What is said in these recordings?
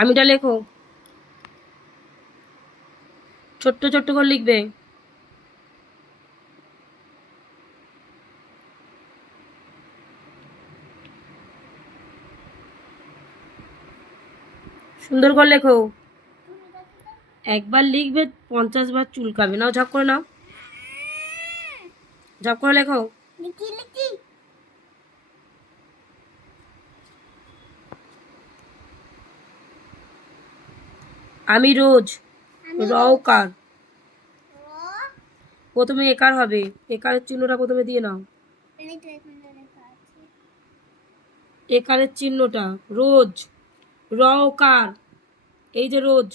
আমিটা লেখো, ছোট্ট ছোট্ট করে লিখবে। সুন্দর করে লেখো। একবার লিখবে 50 বার চুলকাবে। নাও ঝপ করে নাও, ঝপ করে লেখো। আমি রোজ, রওকার। প্রথমে একার হবে, একারের চিহ্নটা প্রথমে দিয়ে নাও। একারের চিহ্নটা রোজ, রওকার, এই যে রোজ।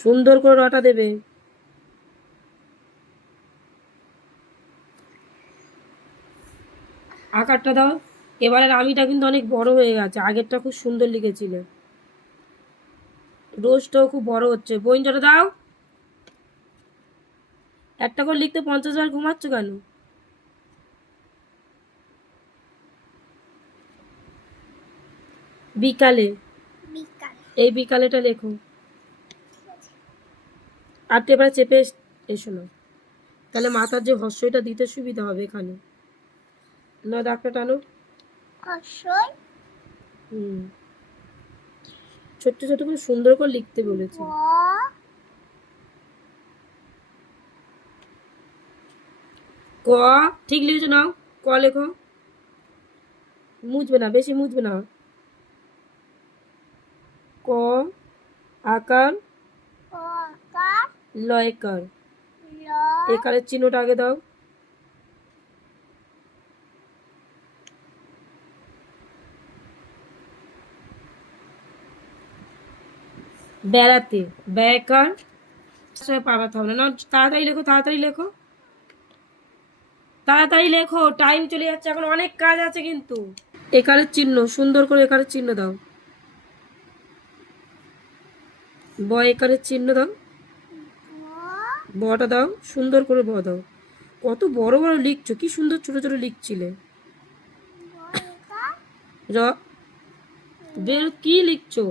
সুন্দর করে রটা দেবে। আকারটা দাও। এবারের আমিটা কিন্তু অনেক বড় হয়ে গেছে, আগেরটা খুব সুন্দর লিখেছিলে। রোজটাও খুব বড় হচ্ছে। বইনটা দাও। একটা করে লিখতে 50 বার ঘুমাচ্ছ কেন? বিকালে, এই বিকালেটা লেখো। আর এবার চেপে এসো না, তাহলে মাথার যে হর্ষইটা দিতে সুবিধা হবে এখানে। না দাগটা টানো। ছোট্ট ছোট করে সুন্দর করে লিখতে বলেছি। ক, ঠিক লিখেছো নাও। ক লেখো, মুছবে না, বেশি মুছবে না। ক আকার লয়কার, একারের চিহ্নটা আগে দাও। বেড়াতে, ব্যয়কার পাবাতে হবে না। তাড়াতাড়ি লেখো, তাড়াতাড়ি লেখো, তাড়াতাড়ি লেখো, টাইম চলে যাচ্ছে, এখন অনেক কাজ আছে কিন্তু। একারের চিহ্ন, সুন্দর করে একারের চিহ্ন দাও। ব একারের চিহ্ন দাও, বটা দাও, সুন্দর করে ব দাও। কত বড় বড় লিখছো, কি সুন্দর ছোট ছোট লিখছিলে। র, বের কি লিখছো?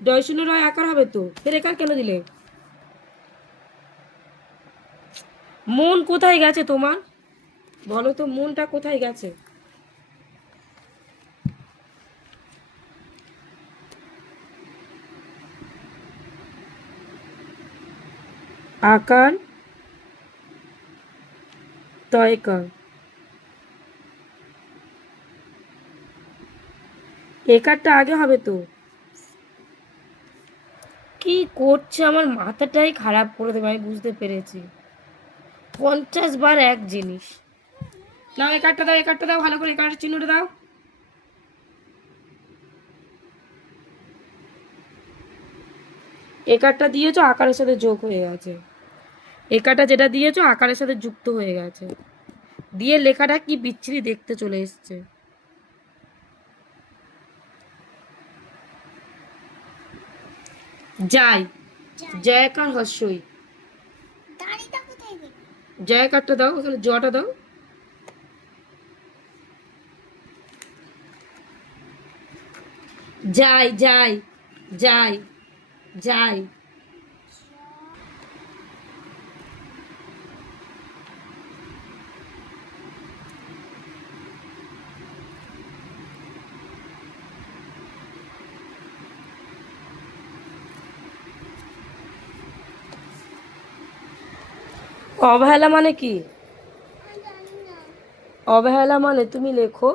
ডয় শূন্য রয় আকার হবে তো, ফের একার কেন দিলে? মন কোথায় গেছে তোমার, বলো তো, মনটা কোথায় গেছে? আকার তয়কার, একারটা আগে হবে তো। কি করছে, আমার মাথাটাই খারাপ করে দেবে, আমি বুঝতে পেরেছি। 50 বার এক জিনিস। নাও একারটা দাও, একারটা দাও, ভালো করে একারের চিহ্নটা দাও। একারটা দিয়েছো, আকারের সাথে যোগ হয়ে গেছে। একারটা যেটা দিয়েছো আকারের সাথে যুক্ত হয়ে গেছে, দিয়ে লেখাটা কি বিচ্ছিরি দেখতে চলে এসছে। যাই, জয়কার হর্ষই, জয়কারটা দাও, ওখানে জটা দাও। যাই যাই যাই যাই, অবহেলা মানে কি? অবহেলা মানে তুমি লেখো